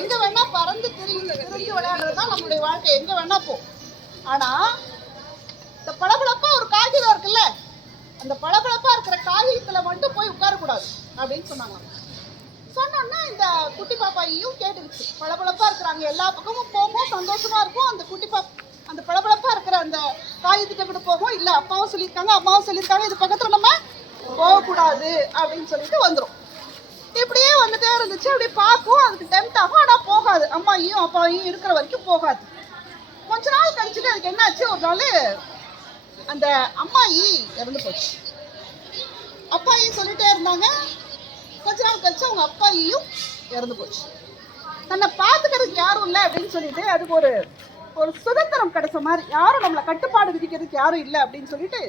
எங்க வேணா பறந்து திரிஞ்சு விளையாடுறதுதான் நம்மளுடைய வாழ்க்கை, எங்க வேணா போ. ஆனா இந்த பளபளப்பா ஒரு காகிதம் இருக்குல்ல, அந்த பளபளப்பா இருக்கிற காகிதத்துல மட்டும் போய் உட்காரக்கூடாது அப்படின்னு சொன்னாங்க. சொன்னோன்னா இந்த குட்டி பாப்பாயையும் கேட்டுக்கிச்சு. பளபளப்பா இருக்கிறாங்க, எல்லா பக்கமும் போகும், சந்தோஷமா இருக்கும். அந்த குட்டி அந்த பளபளப்பா இருக்கிற அந்த காகிதத்தை கூட போகும். இல்ல அப்பாவும் சொல்லியிருக்காங்க, அம்மாவும் சொல்லியிருக்காங்க, இது பக்கத்துல நம்ம போகக்கூடாது அப்படின்னு சொல்லிட்டு வந்துடும். இப்படியே வந்துட்டே இருந்துச்சு. அப்படி பார்க்கும், அதுக்கு டெம்ட் ஆகும், ஆனா போகாது. அம்மாயும் அப்பாவையும் இருக்கிற வரைக்கும் போகாது. கொஞ்ச நாள் கழிச்சுட்டு அதுக்கு என்னாச்சு, ஒரு நாள் அந்த அம்மாயி இறந்து போச்சு. அப்பாயும் சொல்லிட்டே இருந்தாங்க. கொஞ்ச நாள் கழிச்சு அவங்க அப்பாயும் இறந்து போச்சு. தன்னை பார்த்துக்கிறதுக்கு யாரும் இல்லை அப்படின்னு சொல்லிட்டு அதுக்கு ஒரு ஒரு சுதந்திரம் கிடைச்ச மாதிரி, யாரும் நம்மளை கட்டுப்பாடு விதிக்கிறதுக்கு யாரும் இல்லை அப்படின்னு சொல்லிட்டு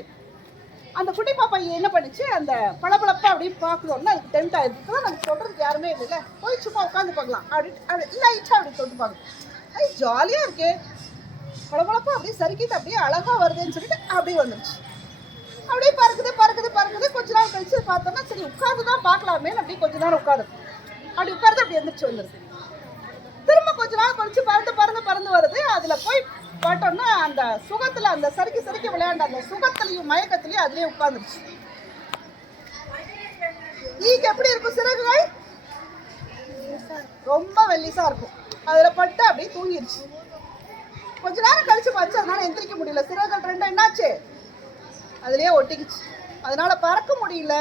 அந்த குட்டி பாப்பா என்ன பண்ணிச்சு, அந்த பளபளப்பா அப்படின்னு பார்க்கணும்னா அதுக்கு டெம்ட் ஆயிடுச்சு. நம்ம சொல்றதுக்கு யாருமே இல்லை, போய் சும்மா உட்காந்து பார்க்கலாம் அப்படி லைட்டா அப்படி சொல்லிட்டு பார்க்கணும். ஜாலியா இருக்கே, பளபளப்பா அப்படியே சறுக்கிட்டு அப்படியே அழகா வருதுன்னு சொல்லிட்டு அப்படியே வந்துருச்சு. அப்படியே பறக்குது பறக்குது பறக்குது. கொஞ்ச நாள் கழிச்சு பார்த்தோம்னா சரி உட்காந்து தான் பார்க்கலாமே, அப்படியே கொஞ்ச நேரம் உட்காரு, அப்படி உட்கார்ந்து அப்படி எந்திரிச்சு வந்துருது. திரும்ப கொஞ்ச நாள் கழிச்சு பறந்து பறந்து பறந்து வருது. அதுல போய் பார்த்தோம்னா அந்த சுகத்துல, அந்த சறுக்கி சறுக்கி விளையாண்ட அந்த சுகத்திலையும் மயக்கத்திலையும் அதுலயே உட்கார்ந்துருச்சு. ஈக்கு எப்படி இருக்கும் சிறகுகள்? ரொம்ப வெள்ளிசா இருக்கும். அதுல பட்டு அப்படியே தூங்கிருச்சு. கொஞ்ச நேரம் கழிச்சு பார்த்து அதனால எந்திரிக்க முடியல. சிறகுகள் ரெண்டும் என்னாச்சு, அதுலயே ஒட்டிக்குச்சு. அதனால பறக்க முடியல.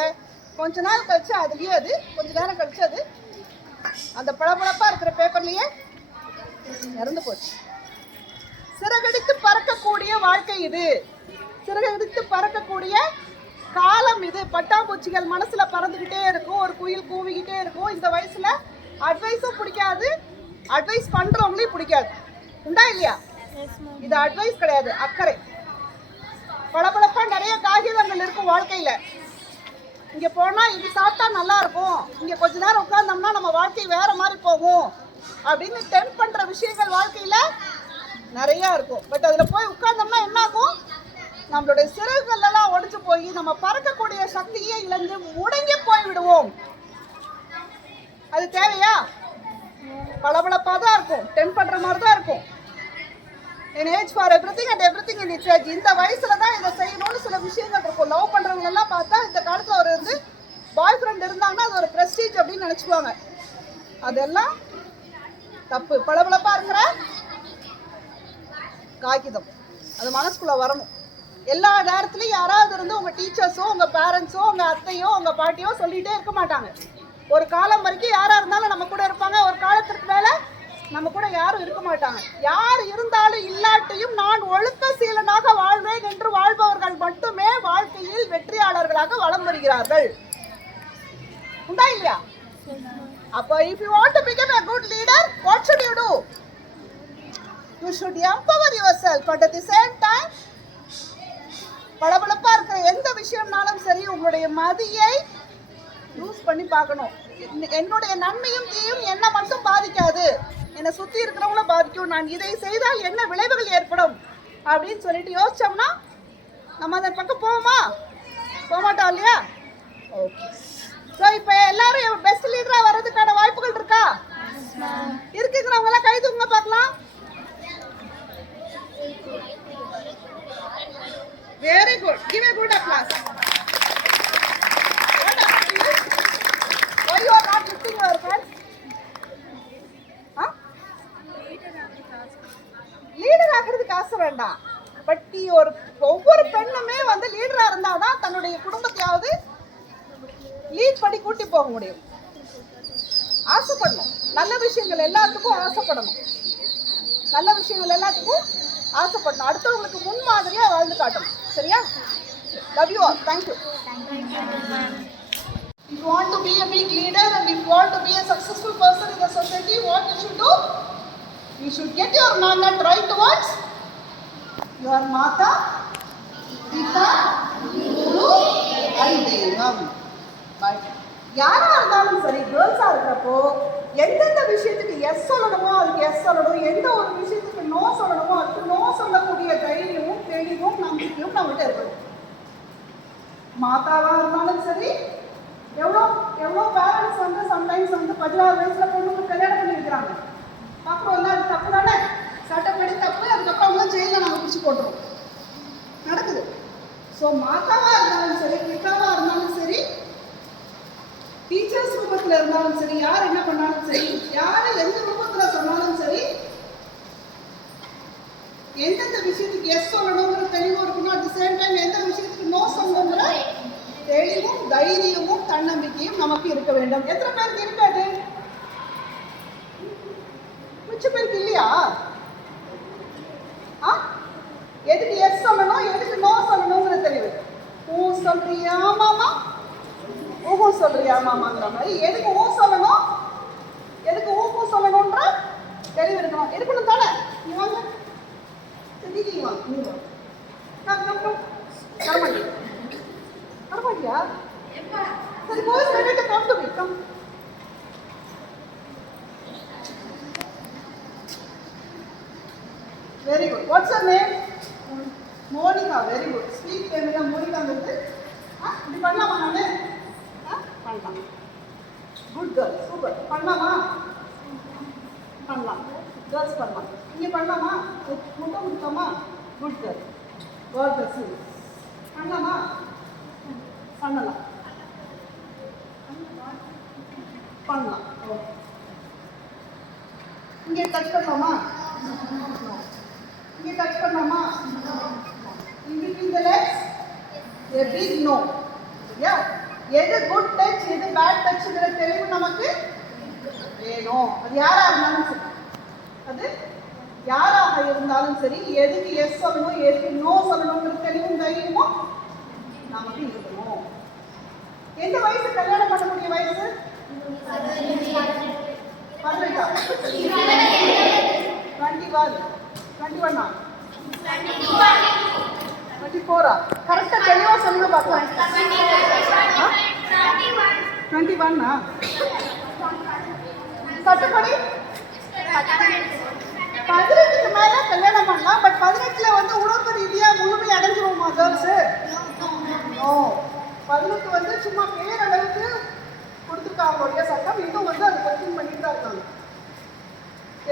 கொஞ்ச நாள் கழிச்சு அதுலயே அது கொஞ்ச நேரம் கழிச்சு அது அந்த பளபளப்பா இருக்கிற பேப்பர்லயே இறந்து போச்சு. சிறகடித்து பறக்கக்கூடிய வாழ்க்கை இது, சிறகடித்து பறக்கக்கூடிய காலம் இது. பட்டாம்பூச்சிகள் மனசுல பறந்துகிட்டே இருக்கும், ஒரு குயில் கூவிக்கிட்டே இருக்கும். இந்த வயசுல அட்வைஸும் பிடிக்காது, அட்வைஸ் பண்றவங்களையும் பிடிக்காது. உண்டா இல்லையா? இது அட்வைஸ் கிடையாது, அக்கறை. பளபளப்பா நிறைய காகிதங்கள் இருக்கும் வாழ்க்கையில. இங்க போனா இது சாப்பிட்டா நல்லா இருக்கும், இங்க கொஞ்ச நேரம் உட்கார்ந்தோம்னா நம்ம வாழ்க்கை வேற மாதிரி போகும் அப்படின்னு டெம்ப் பண்ற விஷயங்கள் வாழ்க்கையில நிறைய இருக்கும். பட் அதுல போய் உட்கார்ந்தோம்னா என்ன ஆகும், நம்மளுடைய சிறகுகள் எல்லாம் உடைஞ்சு போய் நம்ம பறக்கக்கூடிய சக்தியை இழந்து முடங்கி போய் விடுவோம். அது தேவையா? பளபளப்பா தான் இருக்கும், டெம்ப் பண்ற மாதிரி தான் இருக்கும். In age for everything and everything in its age. இந்த வயசுல தான் இதை செய்யணும்னு சில விஷயங்கள் இருக்கும். லவ் பண்றவங்க எல்லாம் பார்த்தா இந்த காலத்துல ஒரு பாய் ஃப்ரெண்ட் இருந்தாங்கன்னா அது ஒரு பிரஸ்டீஜ் அப்படின்னு நினைச்சுக்குவாங்க. அதெல்லாம் தப்பு. பளபளப்பா இருக்கிற காகிதம் அது மனசுக்குள்ள வரணும். எல்லா நேரத்துலையும் யாராவது இருந்து உங்க டீச்சர்ஸோ உங்க பேரண்ட்ஸோ உங்க அத்தையோ உங்க பாட்டியோ சொல்லிட்டே இருக்க மாட்டாங்க. ஒரு காலம் வரைக்கும் யாரா இருந்தாலும் நம்ம கூட இருப்பாங்க, ஒரு காலத்திற்கு மேல நம்ம கூட யாரும் இருக்க மாட்டாங்க. யார் இருந்தாலும் இல்லாட்டியும் நான் ஒழுக்க சீலனாக வாழ்வேன் என்று வாழ்பவர்கள் மட்டுமே வாழ்க்கையில் வெற்றியாளர்களாக வலம் வருகிறார்கள். உண்டா இல்லையா? அப்போ if you want to become a good leader, what should you do? You should empower yourself, but at the same time பளபளப்பா இருக்கிற எந்த விஷயம்னாலும் சரி உங்களுடைய மதியை யூஸ் பண்ணி பார்க்கணும். என்னுடைய நன்மையும் தீயும் என்ன மட்டும் பாதிக்காது, என்னை சுற்றி இருக்கிறவங்கள பாதிக்கும். நான் இதை செய்தால் என்ன விளைவுகள் ஏற்படும் அப்படின்னு சொல்லிட்டு யோசிச்சோம்னா நம்ம அந்த பக்கம் போவோமா? போக மாட்டோம் இல்லையா? ஓகே. ஸோ இப்போ எல்லாரும் பெஸ்ட் லீடராக வர்றதுக்கான வாய்ப்புகள் இருக்கா? இருக்குங்கிறவங்க எல்லாம் கை தூங்க பார்க்கலாம். Very good. Give a good applause. What happened to you? Why you are not lifting your hands? Leader ஆகிறதுக்கு ஆசை வேண்டாம். பட் ஒவ்வொரு பெண்ணுமே லீடரா இருந்தாதான் தன்னுடைய குடும்பத்தையாவது லீட் பண்ணி கூட்டி போக முடியும். ஆசைப்படணும். நல்ல விஷயங்கள் எல்லாத்துக்கும் ஆசைப்படணும். நல்ல விஷயங்கள் எல்லாத்துக்கும் ஆசைப்படணும். அடுத்தவங்களுக்கு முன்மாதிரியா வாழ்ந்து காட்டணும். சரியா? Love you all. Thank you. If you want to be a big leader and if you want to be a successful person in the society, what you should do? You should get your magnet right towards your Mata, Pita, Guru and Devam. யாரா இருந்தாலும் சரி, கேர்ள்ஸா இருக்கிறப்போ எந்தெந்த விஷயத்துக்கு S சொல்லணுமோ அதுக்கு S சொல்லணும், எந்த ஒரு விஷயத்துக்கு நோ சொல்லணுமோ அதுக்கு நோ சொல்லக்கூடிய தைரியமும் தெளிவும் நம்பிக்கையும் நம்மகிட்ட இருக்கணும். மாதாவா இருந்தாலும் சரி, எவ்வளோ பேரண்ட்ஸ் சம்டைம்ஸ் 16 வயசுல பொண்ணுக்கு கல்யாணம் பண்ணி வைக்கிறாங்க. சொன்னாலும் சரி, யார் என்ன பண்ணாலும் சரி, யாரை எந்த ரூபத்துல சொன்னாலும் சரி, எந்தெந்த விஷயத்துக்கு எஸ் சொல்லணுங்கிற தெளிவும் இருக்கணும். அட் தி சேம் டைம் எந்த விஷயத்துக்கு நோ சொல்லணுங்கிற தெளிவும் தைரியமும் தன்னம்பிக்கையும் நமக்கு இருக்க வேண்டும். எத்தனை பேருக்கு இருக்காது? மிச்ச பேருக்கு இல்லையா? எதுக்கு எஸ் சொல்லணும், எதுக்கு நோ சொல்லணுங்கிற தெளிவு. ஊ சொல்றியா மாமா, ஊஹூ சொல்றியா மாமாங்கிற மாதிரி எதுக்கு ஊ சொல்லணும், எதுக்கு ஊஹூ சொல்லணும்ன்ற தெளிவு இருக்கணும். இருக்கணும் தானே? நீ வாங்க, நீ வாங்க, நீ வாங்க. வரமாட்டியா? சரி, boys ready to come to me. Come. Very good. What's your name? Monica. Very good. Speak name la Monica வந்து. இப்படி பண்ணலாமா நானு? பண்ணலாம். Good girl. Super. பண்ணலாமா? பண்ணலாம். Girls பண்ணலாம். இங்க பண்ணலாமா? முட்டை முட்டமா? Good girl. God bless you. பண்ணலாமா? பண்ணலாம். பண்ணலாம். இங்க டச் பண்ணலாமா? இங்க டச் பண்ணலாமா? In between the legs, a big no. Yeah. எது குட் டச், எது பேட் டச்ங்கிற தெளிவு நமக்கு வேணும். அது யாரா இருந்தாலும் சரி, அது யாராக இருந்தாலும் சரி, எதுக்கு எஸ் சொல்லணும், எதுக்கு நோ சொல்லணுங்கிற தெளிவும் தைரியமும் நமக்கு இருக்கணும். எந்த வயசு கல்யாணம் பண்ணக்கூடிய வயசு? 18. 21 24 கரெக்டா தெளிவா சொல்லுங்க பார்க்கலாம். 21 சட்டப்படி 18க்கு மேல கல்யாணம் பண்ணலாம். பட் 18ல வந்து உணர்வு ரீதியா முழுமை அடைஞ்சிருவோமா கேர்ள்ஸ்? நோ. 18 வந்து சும்மா பேரளவுக்கு கொடுத்துருக்காங்களுடைய சட்டம். இன்னும் வந்து அது கொஸ்டின் பண்ணிட்டு தான் இருக்காங்க.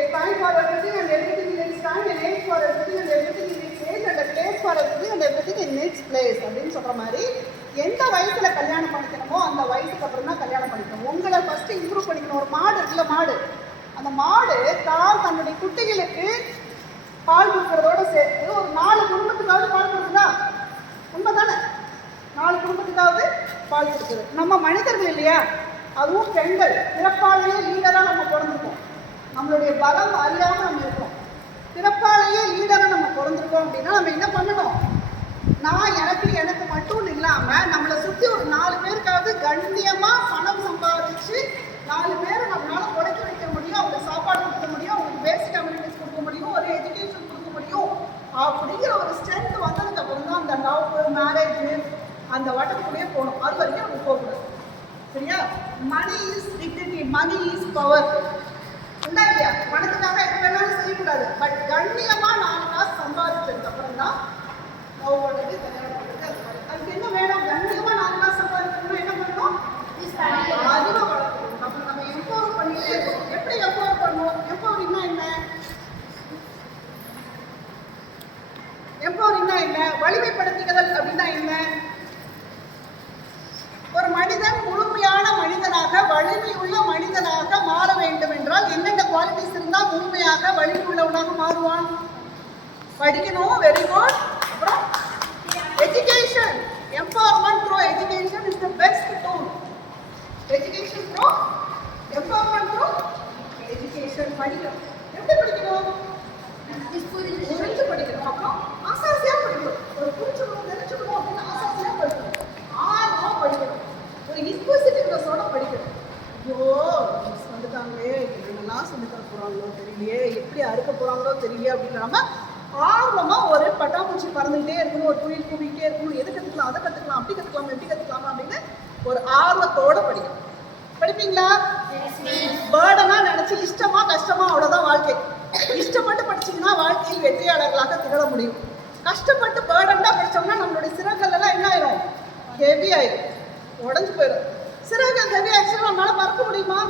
A time for everything and everything in its time, an age for everything and everything in its age, and a place for everything and everything in its place அப்படின்னு சொல்ற மாதிரி எந்த வயசுல கல்யாணம் பண்ணிக்கணுமோ அந்த வயசுக்கு அப்புறம் தான் கல்யாணம் பண்ணிக்கணும். உங்களை ஃபர்ஸ்ட் இம்ப்ரூவ் பண்ணிக்கணும். ஒரு மாடு இருக்குல்ல, மாடு, அந்த மாடு தான் தன்னுடைய குட்டிகளுக்கு பால் கொடுக்கறதோட சேர்த்து ஒரு 4 குடும்பத்துக்காவது பால் கொடுக்குதா? உண்மைதானே? 4 குடும்பத்துக்காவது பால் கொடுக்குது. நம்ம மனிதர்கள் இல்லையா, அதுவும் பெண்கள் பிறப்பாலேயே லீடராக நம்ம பிறந்திருக்கோம். நம்மளுடைய பலம் அறியாமல் நம்ம இருக்கோம். பிறப்பாலேயே லீடராக நம்ம பிறந்திருக்கோம் அப்படின்னா நம்ம என்ன பண்ணணும்? நான் எனக்கு மட்டும் இல்லாமல் நம்மளை சுற்றி ஒரு 4 பேருக்காவது கண்ணியமாக பணம் சம்பாதிச்சு 4 பேரை நம்மளால உடைக்க வைக்க முடியும், அவங்களுக்கு சாப்பாடு கொடுக்க முடியும், அவங்களுக்கு பேசிக் கம்யூனிட்டிஸ் கொடுக்க முடியும், ஒரு எஜுகேஷன் கொடுக்க முடியும் அப்படிங்கிற ஒரு ஸ்ட்ரென்த் வந்ததுக்கு அப்புறம் தான் அந்த லவ், மேரேஜ் அந்த வட்டத்துக்குள்ளேயே போகணும். அது வரைக்கும் நம்ம போகக்கூடாது. சரியா? Money is dignity, money is power. உண்டா இல்லையா? பணத்துக்காக எது வேணாலும் செய்யக்கூடாது. பட் கண்ணியமாக 4 காசு சம்பாதிச்சதுக்கு அப்புறம் தான் லவ் பண்ணுறது, கல்யாணம் பண்ணுறது. அது மாதிரி அதுக்கு என்ன வேணும்? கண்ணியமாக 4 காசு சம்பாதிக்கணும்னா என்ன பண்ணணும்? அறிவை வளர்க்கணும். நம்ம எம்பவர் பண்ணிட்டே இருக்கணும். எப்படி எம்பவர் பண்ணுவோம்? எம்பவரிங்னா என்ன? எம்பவரிங்னா என்ன? வலிமைப்படுத்திகள் அப்படின்னா என்ன? ஒரு மனிதன் முழுமையான மனிதனாக, வலிமை உள்ள மனிதனாக மாற வேண்டும் என்றால் என்னென்ன குவாலிட்டிஸ் இருந்தால் முழுமையாக வலிமை உள்ளவனாக மாறுவான்? படிக்கணும். Very good. அப்புறம் education. Empowerment through education is the best tool. Education through empowerment through education. படிக்கணும். எப்படி படிக்கணும்? புரிஞ்சு படிக்கணும். அப்புறம் ஆசாசியா படிக்கணும். ஒரு புரிஞ்சுக்கணும், தெரிஞ்சுக்கணும் அப்படின்னு ஆசாசியா படிக்கணும். ஆர்வமா படிக்கணும். ஒரு இன்க்விசிட்டிவ்னஸோட படிக்கணும். ஐயோ மிஸ் வந்துட்டாங்களே, என்னென்னலாம் சொல்லி தர போகிறாங்களோ தெரியலையே, எப்படி அறுக்க போகிறாங்களோ தெரியலையே அப்படின்னாம ஆர்வமாக ஒரு பட்டாம்பூச்சி பறந்துகிட்டே இருக்கணும், ஒரு துணில் கூப்பிக்கிட்டே இருக்கணும். எது கற்றுக்கலாம், அதை கற்றுக்கலாம், அப்படி கற்றுக்கலாம், எப்படி கற்றுக்கலாமா அப்படின்னு ஒரு ஆர்வத்தோடு படிக்கணும். படிப்பீங்களா? பேர்டனாக நினச்சி இஷ்டமாக கஷ்டமாக அவ்வளோதான் வாழ்க்கை. இஷ்டப்பட்டு படிச்சிங்கன்னா வாழ்க்கையில் வெற்றியாளர்களாக திகழ முடியும். கஷ்டப்பட்டு பேர்டனாக படித்தோம்னா நம்மளுடைய சிறகுகள் எல்லாம் என்ன ஆயிரும்? ஹெவி ஆயிடும், உடஞ்சி போயிடும். சிறகுகள் ஹெவி ஆக்சுவலாக நம்மளால பறக்க முடியுமா?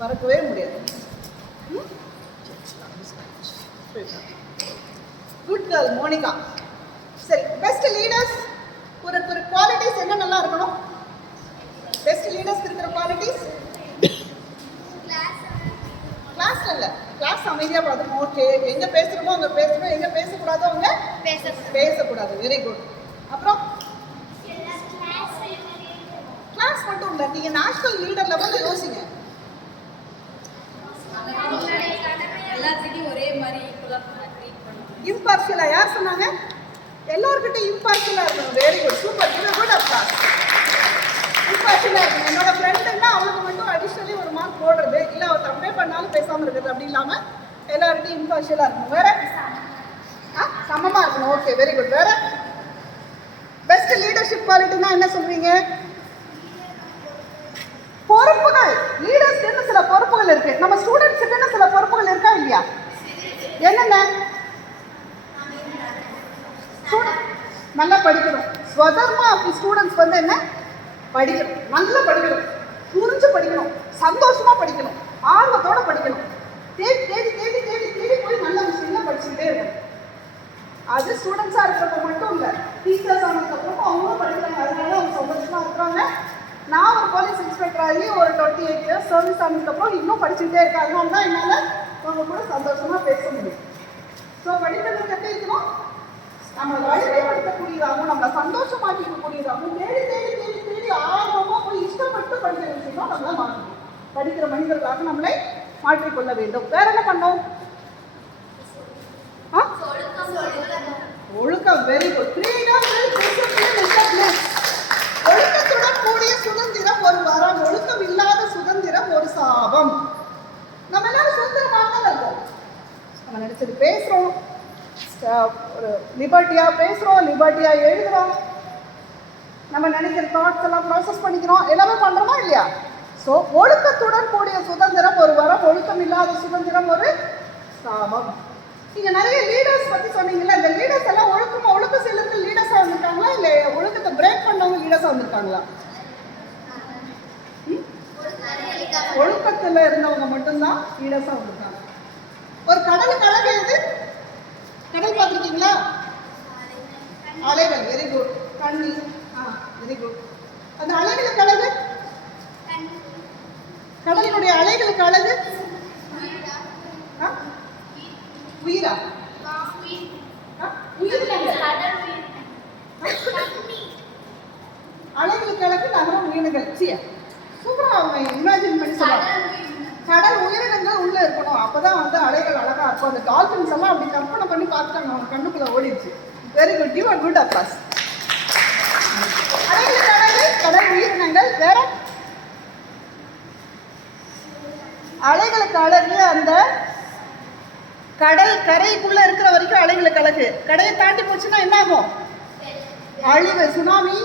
பறக்கவே முடியாது. Good girl Monika. சரி, பெஸ்ட் லீடர்ஸ் ஒரு குவாலிட்டிஸ் என்ன நல்லா இருக்கணும்? பெஸ்ட் லீடர்ஸ் இருக்கிற குவாலிட்டிஸ் கிளாஸ்ல இல்ல, கிளாஸ் அமைதியா பார்த்து ஓகே, எங்க பேசுறோமோ அங்க பேசணும், எங்க பேசக்கூடாதோ அங்க பேசக்கூடாது. Very good. அப்புறம் கிளாஸ் மட்டும் இல்ல, நீங்க நேஷனல் லீடர் லெவல்ல யோசிங்க. எல்லாத்துக்கும் ஒரே மாதிரி ட்ரீட் பண்ணணும். இம்பார்ஷியலா யார் சொன்னாங்க? எல்லார்கிட்ட இம்பார்ஷியலா இருக்கணும். Very good, super, good applause. இம்பார்ஷியலா இருக்கணும். என்னோட ஃப்ரெண்டுன்னா அவளுக்கு மட்டும் அடிஷனலி ஒரு மார்க் போடுறது, இல்ல அவ தப்பே பண்ணாலும் பேசாம இருக்கிறது அப்படி இல்லாம எல்லார்கிட்டையும் இம்பார்ஷியலா இருக்கணும். வேற சமமா இருக்கணும். Okay, very good. வேற பெஸ்ட் லீடர்ஷிப் குவாலிட்டினா என்ன சொல்வீங்க? பொறுப்புகள். லீடர்ஸ்க்கு சில பொறுப்புகள் இருக்கு. நம்ம ஸ்டூடெண்ட்ஸுக்கு சில பொறுப்புகள் இருக்கா இல்லையா? என்னென்ன? நல்லா படிக்கணும். ஸ்வதர்மா அப்படி ஸ்டூடெண்ட்ஸ் வந்து என்ன படிக்கணும், நல்லா படிக்கணும், புரிஞ்சு படிக்கணும், சந்தோஷமா படிக்கணும், ஆர்வத்தோட படிக்கணும், தேடி தேடி தேடி தேடி தேடி போய் நல்ல விஷயம்லாம் படிச்சுக்கிட்டே இருக்கணும். அது ஸ்டூடெண்ட்ஸா இருக்கிறப்ப மட்டும் இல்லை, டீச்சர்ஸ் ஆனதுக்கப்புறம் அவங்களும் படிக்கிறாங்க. அதனால அவங்க சந்தோஷமா இருக்கிறாங்க. நான் ஒரு போலீஸ் இன்ஸ்பெக்டர் ஆகி ஒரு 28 இயர்ஸ் சர்வீஸ் ஆனதுக்கப்புறம் இன்னும் படிச்சுக்கிட்டே இருக்கேன். அதனால தான் என்னால் அவங்க கூட சந்தோஷமா பேச முடியும். ஸோ படிக்கிறதுக்கு எப்படி இருக்கணும்? நம்ம வலிமைப்படுத்தக்கூடியதாகவும் நம்மளை சந்தோஷமாக்கிக்கக்கூடியதாகவும் தேடி தேடி தேடி தேடி ஆர்வமா போய் இஷ்டப்பட்டு படிக்கிற விஷயம் நம்மளை மாற்றணும். படிக்கிற மனிதர்களாக நம்மளை மாற்றிக்கொள்ள வேண்டும். வேற என்ன பண்ணோம்? ஒழுக்கம். Very good. ஒழுக்கத்துடன் கூடிய சுதந்திரம் ஒரு வரம், ஒழுக்கம் இல்லாத சுதந்திரம் ஒரு சாபம். நம்ம எல்லாரும் சுதந்திரமாக தான் இருக்கோம். நம்ம நினைச்சது பேசுறோம், ஒரு லிபர்ட்டியா பேசுறோம், லிபர்ட்டியா எழுதுறோம், நம்ம நினைக்கிற தாட்ஸ் எல்லாம் ப்ராசஸ் பண்ணிக்கிறோம், எல்லாமே பண்றோமா இல்லையா? ஸோ ஒழுக்கத்துடன் கூடிய சுதந்திரம் ஒரு வரம், ஒழுக்கம் இல்லாத சுதந்திரம் ஒரு சாபம். நீங்க நிறைய லீடர்ஸ் பத்தி சொன்னீங்கல்ல, இந்த லீடர்ஸ் எல்லாம் ஒழுக்க செயலுக்கு லீடர்ஸா வந்திருக்காங்களா, இல்ல ஒழுக்கத்தை பிரேக் பண்ணவங்க லீடர்ஸா வந்திருக்காங்களா? ஒழுக்கத்துல இருந்தவங்க மட்டும்தான் லீடர்ஸா வந்திருக்காங்க. ஒரு கடலுக்கு அழகு எது? கடல் பார்த்துருக்கீங்களா? அலைகள். Very good. தண்ணி. Very good. அந்த அலைகளுக்கு அழகு, கடலினுடைய அலைகளுக்கு அழகு உயிரா? அலைகளுக்கு அழகு நகரம் உயிரினங்கள். சூப்பரா அவங்க இமேஜின் பண்ணி சொல்லுவாங்க. கடல் உயிரினங்கள் உள்ள இருக்கணும், அப்பதான் வந்து அலைகள் அழகா இருக்கும். அந்த டால்பின்ஸ் எல்லாம் அப்படி கற்பனை பண்ணி பார்த்துட்டாங்க, அவங்க கண்ணுக்குள்ள ஓடிடுச்சு. Very good, give a good applause. அலைகளுக்கு அழகு கடல் உயிரினங்கள். வேற அலைகளுக்கு அழகு அந்த கடல் கரைக்குள்ள இருக்கிற வரைக்கும் அலைகளுக்கு அழகு. கடையை தாண்டி போச்சுன்னா என்ன ஆகும்? அழிவு, சுனாமி,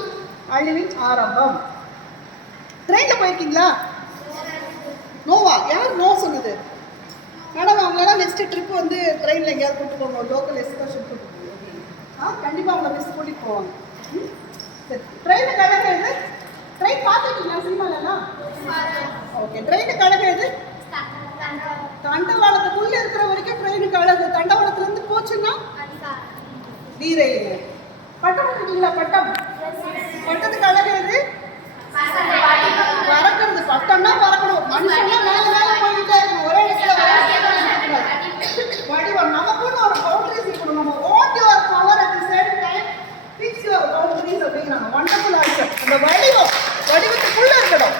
அழிவின் ஆரம்பம். ட்ரெயின்ல போயிருக்கீங்களா? நோவா? யார் நோ சொன்னது? மேடம் அவங்களெல்லாம் நெக்ஸ்ட் ட்ரிப் வந்து ட்ரெயினில் எங்கேயாவது கூப்பிட்டு போவாங்க, லோக்கல் எக்ஸ்கர்ஷன் கூப்பிட்டு போவாங்க. கண்டிப்பாக அவங்கள மிஸ் கூட்டிகிட்டு போவாங்க. சரி, ட்ரெயினுக்கு அழகு எது? ட்ரெயின் பார்த்துருக்கீங்களா சினிமாலெல்லாம்? ஓகே, ட்ரெயினுக்கு அழகு எது? தண்டவாளத்துக்குள்ள இருக்கிற வரைக்கும் ட்ரெயினுக்கு அழகு. தண்டவாளத்துலேருந்து போச்சுன்னா நீரையில. பட்டம் இருக்கீங்களா? பட்டம். பட்டத்துக்கு அழகு எது? பறக்கிறது. பட்டம்னா பறக்கணும், மனுஷன்னா மேல மேல போயிட்டே இருக்கணும், ஒரே இடத்துல வடிவம். நமக்குன்னு ஒரு பவுண்டரிஸ் இருக்கணும். நம்ம own your power at the same time fix your boundaries அப்படிங்கிறாங்க. Wonderful answer. அந்த வடிவத்துக்குள்ள இருக்கணும்.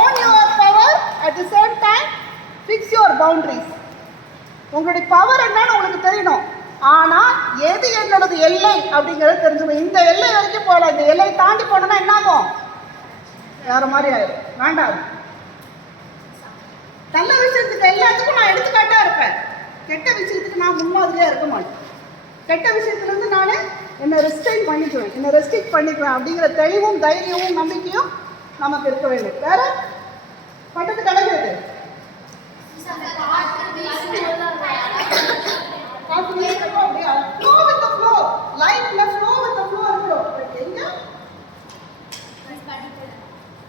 Own your power at the same time fix your boundaries. உங்களுடைய பவர் என்னன்னு உங்களுக்கு தெரியணும், ஆனா எது என்னோடது எல்லை அப்படிங்கிறது தெரிஞ்சுக்கணும். இந்த எல்லை வரைக்கும் போகலாம், இந்த எல்லையை தாண்டி போனோம்னா என்ன ஆகும்? வேற மாதிரி ஆயிடும். வேண்டாம். நல்ல விஷயத்துக்கு எல்லாத்துக்கும் நான் எடுத்துக்காட்டா இருப்பேன், கெட்ட விஷயத்துக்கு நான் முன்மாதிரியா இருக்க மாட்டேன். கெட்ட விஷயத்துல இருந்து நான் என்னை ரெஸ்ட்ரைன் பண்ணிக்குவேன் அப்படிங்கிற தெளிவும் தைரியமும் நம்பிக்கையும் நமக்கு இருக்க வேண்டும். வேற பட்டத்துக்கு அழகிறது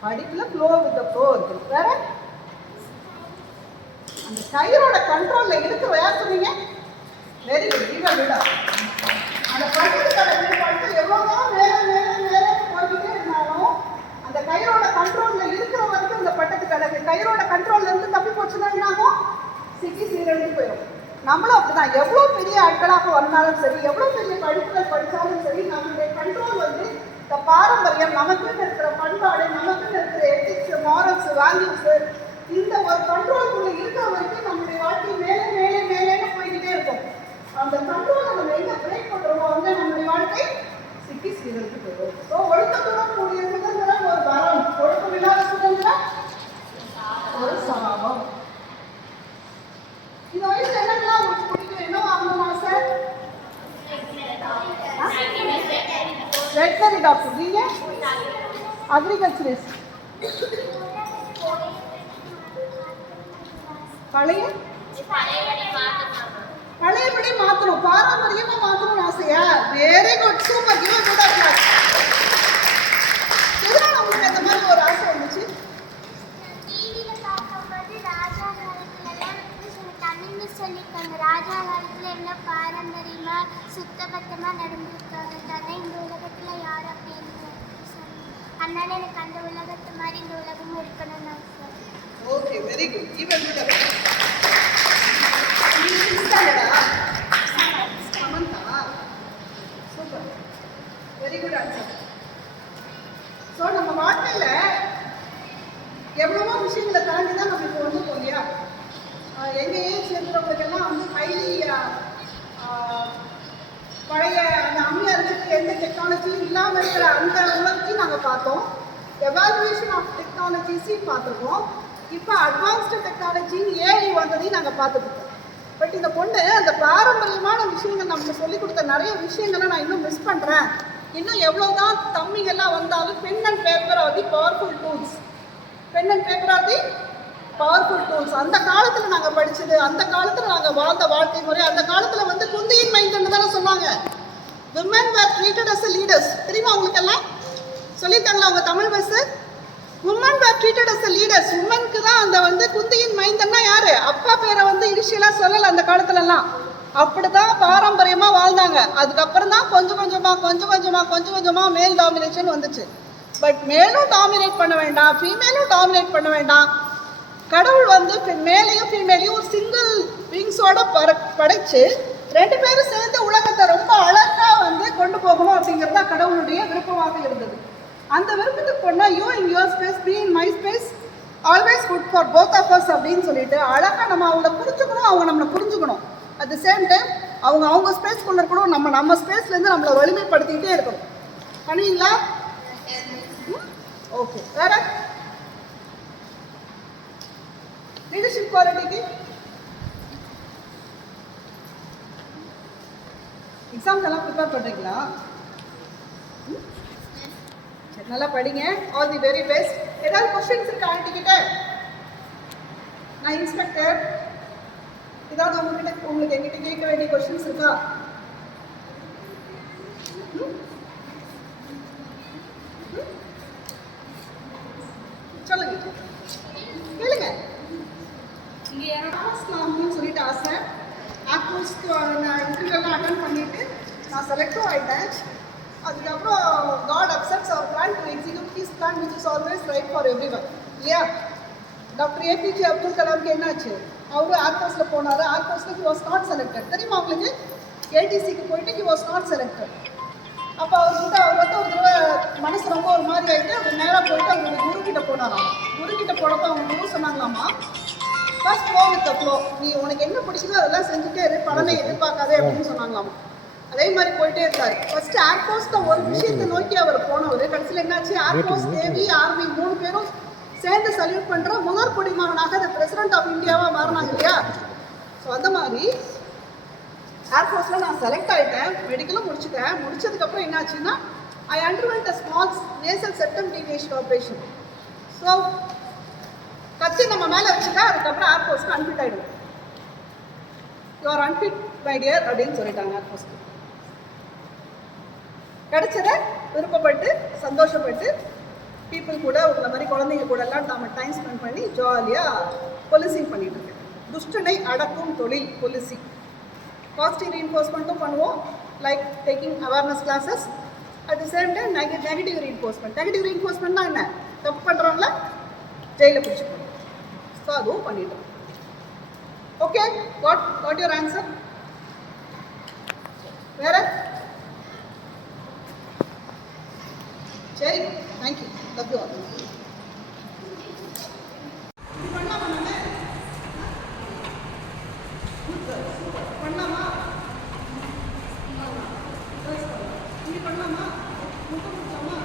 படிப்புல ஃப்ளோ வித் தி ஃப்ளோ இருக்கு. வேற அந்த கயிறோட கண்ட்ரோல்ல இருக்கிற யார் சொன்னீங்க? வெரி குட், இவன் விடா. அந்த பட்டு எவ்வளவுதான் மேல மேல மேல போய்கிட்டே இருந்தாலும் அந்த கயிறோட கண்ட்ரோல்ல இருக்கிற வரைக்கும் இந்த பட்டத்துக்கு அழகு. கயிறோட கண்ட்ரோல்ல இருந்து தப்பி போச்சுன்னா என்ன ஆகும்? சிக்கி சீரழிஞ்சு போயிடும். நம்மளும் அப்படிதான், எவ்வளோ பெரிய ஆட்களாக வந்தாலும் சரி, எவ்வளோ பெரிய படிப்புகள் படித்தாலும் சரி, நம்மளுடைய கண்ட்ரோல் வந்து இந்த பாரம்பரியம், நமக்குன்னு இருக்கிற பண்பாடு, நமக்குன்னு இருக்கிற எத்திக்ஸ், மாரல்ஸ், வேல்யூஸ், இந்த ஒரு கண்ட்ரோலுக்குள்ள இருக்கிற வரைக்கும் நம்மளுடைய வாழ்க்கை மேலே மேலே மேலேன்னு போய்கிட்டே இருக்கும். அந்த கண்ட்ரோலை நம்ம எங்க பிரேக் பண்றோமோ வந்து நம்மளுடைய வாழ்க்கை சிக்கி சீரழிஞ்சு போயிடும். ஸோ ஒழுக்கத்துடன் கூடிய சுதந்திரம் ஒரு வரம், ஒழுக்கம் இல்லாத சுதந்திரம் ஒரு சாபம். இந்த வயசுல என்னெல்லாம் உங்களுக்கு பிடிக்கும், என்ன வாங்கணும் ஆசை? வெட்டரி டாக்டர், நீங்க அக்ரிகல்ச்சரிஸ்ட். பழையபடி மாத்தணும், பாரம்பரியமா மாத்தணும் ஆசையா? Very good, super, give a good applause. எதனால உங்களுக்கு அந்த மாதிரி ஒரு ஆசை வந்துச்சு? ராஜா காலத்துல என்ன பாரம்பரியமா சுத்தபத்தமா நடந்திருக்காங்க, இந்த உலகத்துல யாரும் அப்படின்னு அதனால எனக்கு அந்த உலகத்து மாதிரி இந்த உலகமும் இருக்கணும்னு ஆசை. Okay, very good, even good. Samantha, super, very good answer. So நம்ம வாழ்க்கையில எவ்வளவோ விஷயங்களை தாண்டி தான் நம்ம இப்போ வந்துருக்கோம் இல்லையா? எங்கள் ஏஜ் இருக்கிறவங்களுக்கெல்லாம் வந்து ஹைலி பழைய அந்த அம்மியாருக்கு எந்த டெக்னாலஜியும் இல்லாமல் இருக்கிற அந்த உலகத்தையும் நாங்கள் பார்த்தோம். எவாலுவேஷன் ஆஃப் டெக்னாலஜிஸையும் பார்த்துருக்கோம். இப்போ அட்வான்ஸ்டு டெக்னாலஜி ஏஐ வந்ததையும் நாங்கள் பார்த்துருக்கோம். பட் இந்த பொண்ணு அந்த பாரம்பரியமான விஷயங்கள் நமக்கு சொல்லிக் கொடுத்த நிறைய விஷயங்களை நான் இன்னும் மிஸ் பண்ணுறேன். இன்னும் எவ்வளோதான் தம்பிகள்லாம் வந்தாலும் pen and paper are the powerful tools. Pen and paper are the powerful tools. அந்த காலத்தில் நாங்கள் படித்தது, அந்த காலத்தில் நாங்கள் வாழ்ந்த வாழ்க்கை முறை, அந்த காலத்தில் வந்து குந்தியின் மைந்தன்னு தானே சொன்னாங்க. Women were treated as a leaders. தெரியுமா உங்களுக்கு எல்லாம்? சொல்லியிருக்காங்களா அவங்க தமிழ் பஸ்? Women were treated as a leaders. உமனுக்கு தான் அந்த வந்து குந்தியின் மைந்தன்னா யாரு? அப்பா பேரை வந்து இனிஷியலாக சொல்லலை அந்த காலத்துலலாம். அப்படிதான் பாரம்பரியமா வாழ்ந்தாங்க. அதுக்கப்புறம் தான் கொஞ்சம் கொஞ்சமா மேல் டாமினேஷன் வந்துச்சு. பட் மேலும் டாமினேட் பண்ண வேண்டாம், ஃபீமேலும் டாமினேட் பண்ண வேண்டாம். கடவுள் வந்து மேலையும் ஃபீமேலையும் ஒரு சிங்கிள் விங்ஸோட படைச்சு 2 பேரும் சேர்ந்து உலகத்தை ரொம்ப அழகா வந்து கொண்டு போகணும் அப்படிங்கிறது தான் கடவுளுடைய விருப்பமாக இருந்தது. அந்த விருப்பத்துக்கு போனா you in your space, be in my space, always good for both of us அப்படின்னு சொல்லிட்டு அழகா நம்ம அவங்கள புரிஞ்சுக்கணும், அவங்க நம்மளை புரிஞ்சுக்கணும். அட் த சேம் டைம் அவங்க ஸ்பேஸ்க்குள்ள இருக்கணும், நம்ம ஸ்பேஸ்லேருந்து நம்மளை வலிமைப்படுத்திக்கிட்டே இருக்கணும். பண்ணுவீங்களா? ஓகே. வேற லீடர்ஷிப் குவாலிட்டிக்கு எக்ஸாம்ஸ் எல்லாம் ப்ரிப்பேர் பண்ணுறீங்களா? நல்லா படிங்க. All the very best. ஏதாவது கொஸ்டின்ஸ் இருக்கா ஆண்டிகிட்ட? நான் இன்ஸ்பெக்டர், ஏதாவது உங்களுக்கு எங்கிட்ட கேட்க வேண்டிய கொஸ்டின்ஸ் இருக்கா? சொல்லுங்க, கேளுங்க. இங்கே யாரும் அப்படின்னு சொல்லிட்டு ஆசை. ஆக்டர்ஸ்க்கு நான் இன்டர்வியூலாம் அட்டன் பண்ணிட்டு நான் செலக்டும் ஆகிட்டேன். அதுக்கப்புறம் God accepts our plan to execute his plan which is always right for everyone. இல்லையா? டாக்டர் ஏபிஜே அப்துல் கலாம்க்கு என்னாச்சு? அவரு ஏர்ஃபோர்ஸில் போனார். ஏர்ஃபோர்ஸில் he was not selected. தெரியுமா உங்களுக்கு? ஏடிசிக்கு போயிட்டு he was not selected. அப்போ அவர் வந்து ஒரு தடவை மனசு ரொம்ப ஒரு மாதிரி ஆகிட்டு அவர் நேராக போயிட்டு அவருடைய குரு கிட்ட போனாராம். குரு கிட்ட போனப்போ அவங்க குரு சொன்னாங்களாமா, first flow with the flow, நீ உனக்கு என்ன பிடிச்சதோ அதெல்லாம் செஞ்சுட்டே இரு, பலனை எதிர்பார்க்காதே அப்படின்னு சொன்னாங்களாமா. அதே மாதிரி போயிட்டே இருக்காரு. ஃபர்ஸ்ட் ஏர்ஃபோர்ஸ்ல ஒரு விஷயத்தை நோக்கி அவர் போனவர். கடைசியில் என்னாச்சு? ஏர்ஃபோர்ஸ், நேவி, ஆர்மி 3 பேரும் சேர்ந்து சல்யூட் பண்ற முதல் குடிமகனாக அந்த பிரசிடென்ட் ஆஃப் இந்தியாவா மாறினாங்க இல்லையா? ஸோ அந்த மாதிரி ஏர்ஃபோர்ஸ்ல நான் செலக்ட் ஆகிட்டேன், மெடிக்கலும் முடிச்சுட்டேன். முடிச்சதுக்கப்புறம் என்னாச்சுன்னா I underwent a small nasal septum deviation operation. So கத்தி நம்ம மேலே வச்சுட்டா அதுக்கப்புறம் ஏர்ஃபோர்ஸ்க்கு அன்ஃபிட் ஆகிடும். You are unfit my dear அப்படின்னு சொல்லிட்டாங்க ஏர்ஃபோர்ஸ்க்கு. கிடைச்சதை விருப்பப்பட்டு சந்தோஷப்பட்டு பீப்புள் கூட உங்களை மாதிரி குழந்தைங்க கூட எல்லாம் நம்ம டைம் ஸ்பெண்ட் பண்ணி ஜாலியாக பொலிசிங் பண்ணிட்டு இருக்கேன். துஷ்டனை அடக்கும் தொழில் பொலிசிங். பாசிட்டிவ் ரீஎன்ஃபோர்ஸ்மெண்ட்டும் பண்ணுவோம், like taking awareness classes. At the same time negative reinforcement. Negative ரீஎன்ஃபோர்ஸ்மெண்ட்னா என்ன? தப்பு பண்ணுறவங்கள ஜெயிலில் பிடிச்சிக்கணும். ஸோ அதுவும் பண்ணிட்டோம். Okay, what your answer? வேற? சரி, தேங்க்யூ, லவ் யூ ஆல். பண்ணலாமா? இங்கே பண்ணலாமா? முட்டை கொடுக்கலாமா?